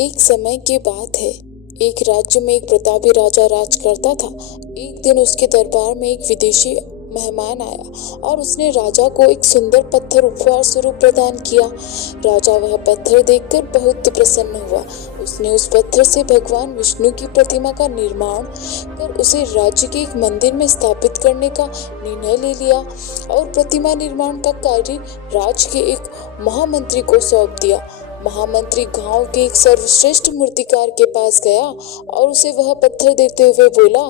एक समय की बात है। एक राज्य में एक प्रतापी राजा राज करता था। एक दिन उसके दरबार में एक विदेशी मेहमान आया और उसने राजा को एक सुंदर पत्थर उपहार स्वरूप प्रदान किया। राजा वह पत्थर देखकर बहुत प्रसन्न हुआ। उसने उस पत्थर से भगवान विष्णु की प्रतिमा का निर्माण कर उसे राज्य के एक मंदिर में स्थापित करने का निर्णय ले लिया और प्रतिमा निर्माण का कार्य राज्य के एक महामंत्री को सौंप दिया। महामंत्री गांव के एक सर्वश्रेष्ठ मूर्तिकार के पास गया और उसे वह पत्थर देते हुए बोला,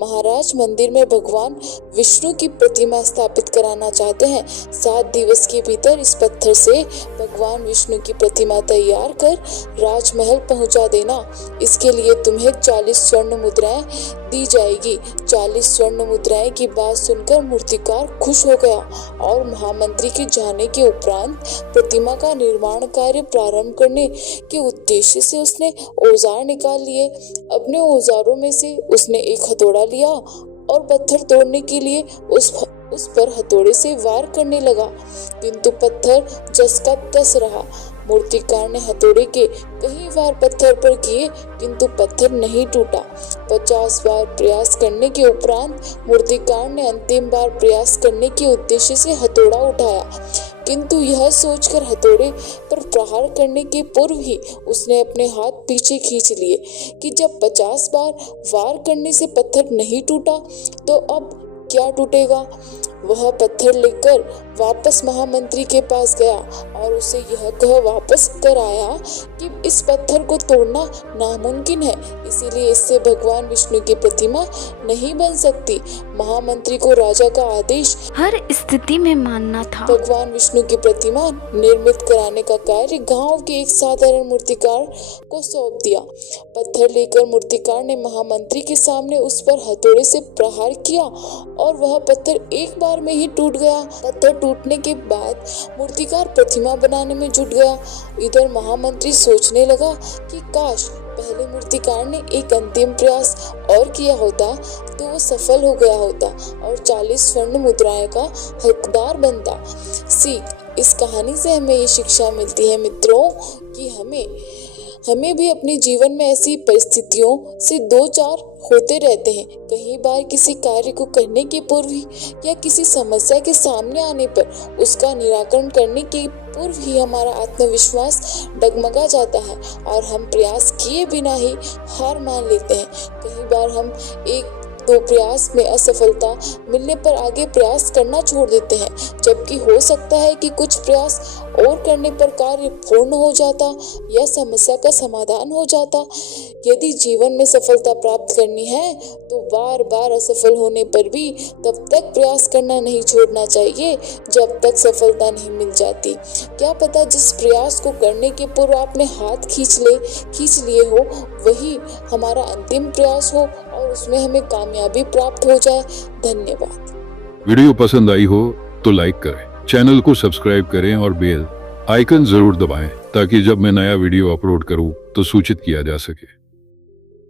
महाराज, मंदिर में भगवान विष्णु की प्रतिमा स्थापित कराना चाहते हैं। 7 दिवस के भीतर इस पत्थर से भगवान विष्णु की प्रतिमा तैयार कर राजमहल पहुंचा देना। इसके लिए तुम्हें 40 स्वर्ण मुद्राएं दी जाएगी। 40 स्वर्ण मुद्राएं की बात सुनकर मूर्तिकार खुश हो गया और महामंत्री के जाने के उपरांत प्रतिमा का निर्माण कार्य प्रारंभ करने के उद्देश्य से उसने औजार निकाल लिए। अपने औजारों में से उसने एक हथौड़ा लिया और पत्थर तोड़ने के लिए उस पर हथौड़े से वार करने लगा, किंतु पत्थर जस का तस रहा। मूर्तिकार ने हथौड़े के कई बार पत्थर पर किए, किंतु पत्थर नहीं टूटा। 50 बार प्रयास करने के उपरांत मूर्तिकार ने अंतिम बार प्रयास करने के उद्देश्य से हथौड़ा उठाया, किंतु यह सोचकर हथौड़े पर प्रहार करने के पूर्व ही उसने अपने हाथ पीछे खींच लिए कि जब 50 बार वार करने से पत्थर नहीं टूटा तो अब क्या टूटेगा। वह पत्थर लेकर वापस महामंत्री के पास गया और उसे यह कह वापस कर आया कि इस पत्थर को तोड़ना नामुमकिन है, इसीलिए इससे भगवान विष्णु की प्रतिमा नहीं बन सकती। महामंत्री को राजा का आदेश हर स्थिति में मानना था। भगवान विष्णु की प्रतिमा निर्मित कराने का कार्य गांव के एक साधारण मूर्तिकार को सौंप दिया। पत्थर लेकर मूर्तिकार ने महामंत्री के सामने उस पर हथौड़े से प्रहार किया और वह पत्थर एक बार में ही टूट गया। पत्थर टूटने के बाद मूर्तिकार प्रतिमा बनाने में जुट गया। इधर महामंत्री सोचने लगा कि काश पहले मूर्तिकार ने एक अंतिम प्रयास और किया होता तो वो सफल हो गया होता और 40 स्वर्ण मुद्राएं का हकदार बनता। सीख, इस कहानी से हमें ये शिक्षा मिलती है मित्रों कि हमें भी अपने जीवन में ऐसी परिस्थितियों से 2-4 होते रहते हैं। कई बार किसी कार्य को करने के पूर्व ही या किसी समस्या के सामने आने पर उसका निराकरण करने के पूर्व ही हमारा आत्मविश्वास डगमगा जाता है और हम प्रयास किए बिना ही हार मान लेते हैं। कई बार हम 1-2 प्रयास में असफलता मिलने पर आगे प्रयास करना छोड़ देते हैं, जबकि हो सकता है कि कुछ प्रयास और करने पर कार्य पूर्ण हो जाता या समस्या का समाधान हो जाता। यदि जीवन में सफलता प्राप्त करनी है तो बार बार असफल होने पर भी तब तक प्रयास करना नहीं छोड़ना चाहिए जब तक सफलता नहीं मिल जाती। क्या पता जिस प्रयास को करने के पूर्व आपने हाथ खींच लिए हो वही हमारा अंतिम प्रयास हो और उसमें हमें कामयाबी प्राप्त हो जाए। धन्यवाद। वीडियो पसंद आई हो तो लाइक करें, चैनल को सब्सक्राइब करें और बेल आइकन जरूर दबाएं ताकि जब मैं नया वीडियो अपलोड करूं तो सूचित किया जा सके।